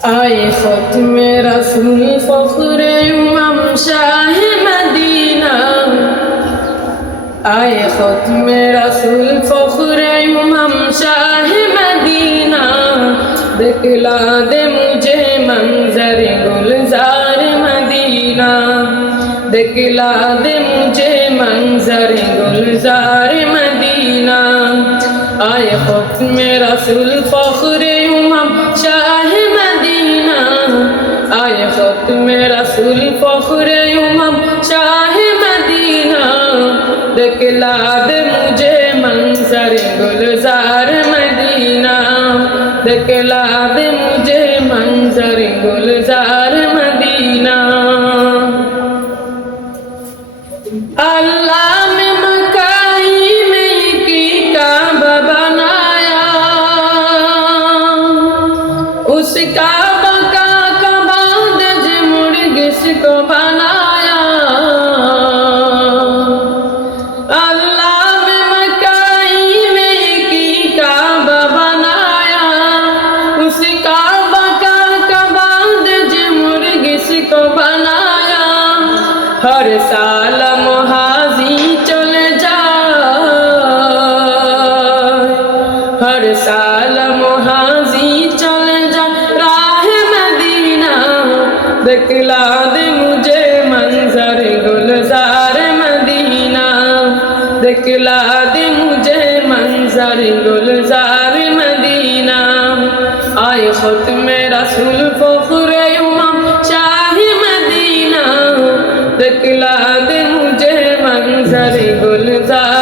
आए ख़त्म रसूल फ़ख्र इमाम शाह मदीना, आए ख़त्म रसूल फ़ख्र इमाम शाह मदीना, दिखला दे मुझे मंज़र गुलज़ार मदीना, दिखला दे मुझे मंज़र गुलज़ार मदीना। आए ख़त्म रसूल फ़ख्र इमाम शाह मदीना, आए ख़त्म रसूल फ़ख्र इमाम शाह मदीना, दिखला दे मुझे मंज़र गुलज़ार मदीना, दिखला दे मुझे मंज़र गुलज़ार मदीना। अल्लाह ने मकाई में की काबा बनाया, उस काबा का कबाद मुर्ग को बनाया। अल्लाह ने मकाई में की काबा बनाया, उस काबा का कबाद मुर्ग को बनाया। हर साल मुहाजी चले जाए, हर साल मुहाजी चले जाए राह मदीना, दिखला दे मुझे मंज़र गुलज़ार मदीना, दिखला दे मुझे मंज़र गुलज़ार मदीना। आए ख़त्म रसूल फ़ख्र इमाम शाह मदीना, दिखला दे मुझे मंज़र गुलज़ार